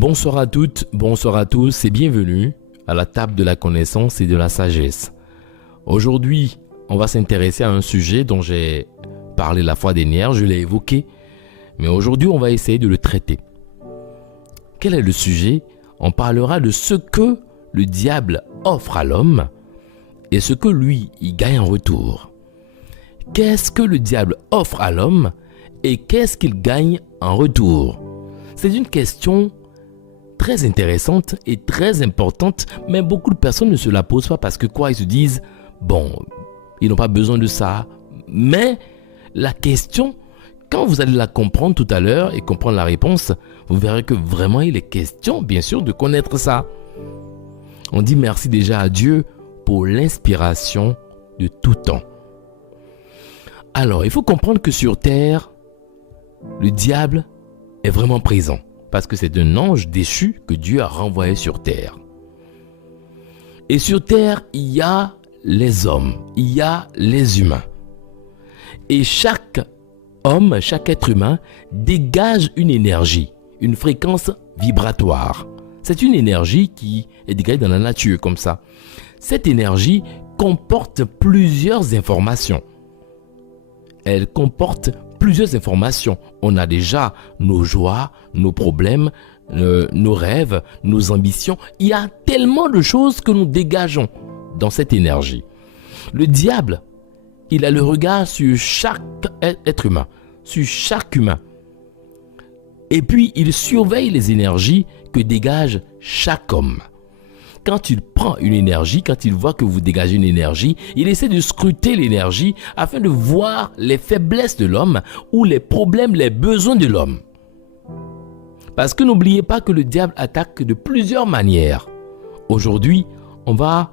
Bonsoir à toutes, bonsoir à tous et bienvenue à la table de la connaissance et de la sagesse. Aujourd'hui, on va s'intéresser à un sujet dont j'ai parlé la fois dernière, je l'ai évoqué, mais aujourd'hui on va essayer de le traiter. Quel est le sujet? On parlera de ce que le diable offre à l'homme et ce que lui, il gagne en retour. Qu'est-ce que le diable offre à l'homme et qu'est-ce qu'il gagne en retour? C'est une question très intéressante et très importante, mais beaucoup de personnes ne se la posent pas parce que quoi, ils se disent, bon, ils n'ont pas besoin de ça. Mais la question, quand vous allez la comprendre tout à l'heure et comprendre la réponse, vous verrez que vraiment il est question, bien sûr, de connaître ça. On dit merci déjà à Dieu pour l'inspiration de tout temps. Alors, il faut comprendre que sur terre, le diable est vraiment présent. Parce que c'est un ange déchu que Dieu a renvoyé sur terre. Et sur terre, il y a les hommes, il y a les humains. Et chaque homme, chaque être humain dégage une énergie, une fréquence vibratoire. C'est une énergie qui est dégagée dans la nature comme ça. Cette énergie comporte plusieurs informations. Elle comporte plusieurs informations. On a déjà nos joies, nos problèmes, nos rêves, nos ambitions. Il y a tellement de choses que nous dégageons dans cette énergie. Le diable, il a le regard sur chaque être humain, sur chaque humain. Et puis, il surveille les énergies que dégage chaque homme. Quand il prend une énergie, quand il voit que vous dégagez une énergie, il essaie de scruter l'énergie afin de voir les faiblesses de l'homme ou les problèmes, les besoins de l'homme. Parce que n'oubliez pas que le diable attaque de plusieurs manières. Aujourd'hui, on va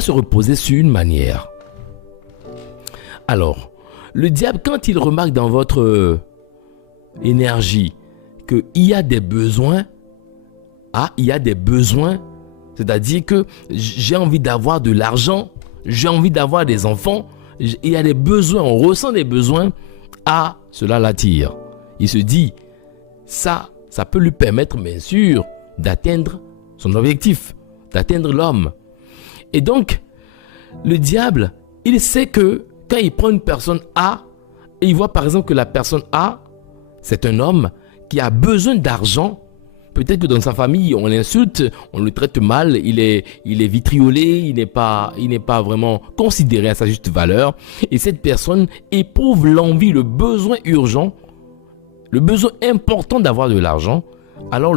se reposer sur une manière. Alors, le diable, quand il remarque dans votre énergie qu'il y a des besoins, il y a des besoins, c'est-à-dire que j'ai envie d'avoir de l'argent, j'ai envie d'avoir des enfants, il y a des besoins, on ressent des besoins, cela l'attire. Il se dit, ça peut lui permettre bien sûr d'atteindre son objectif, d'atteindre l'homme. Et donc, le diable, il sait que quand il prend une personne A, et il voit par exemple que la personne A, c'est un homme qui a besoin d'argent. Peut-être que dans sa famille, on l'insulte, on le traite mal, il est vitriolé, il n'est pas vraiment considéré à sa juste valeur. Et cette personne éprouve l'envie, le besoin urgent, le besoin important d'avoir de l'argent. Alors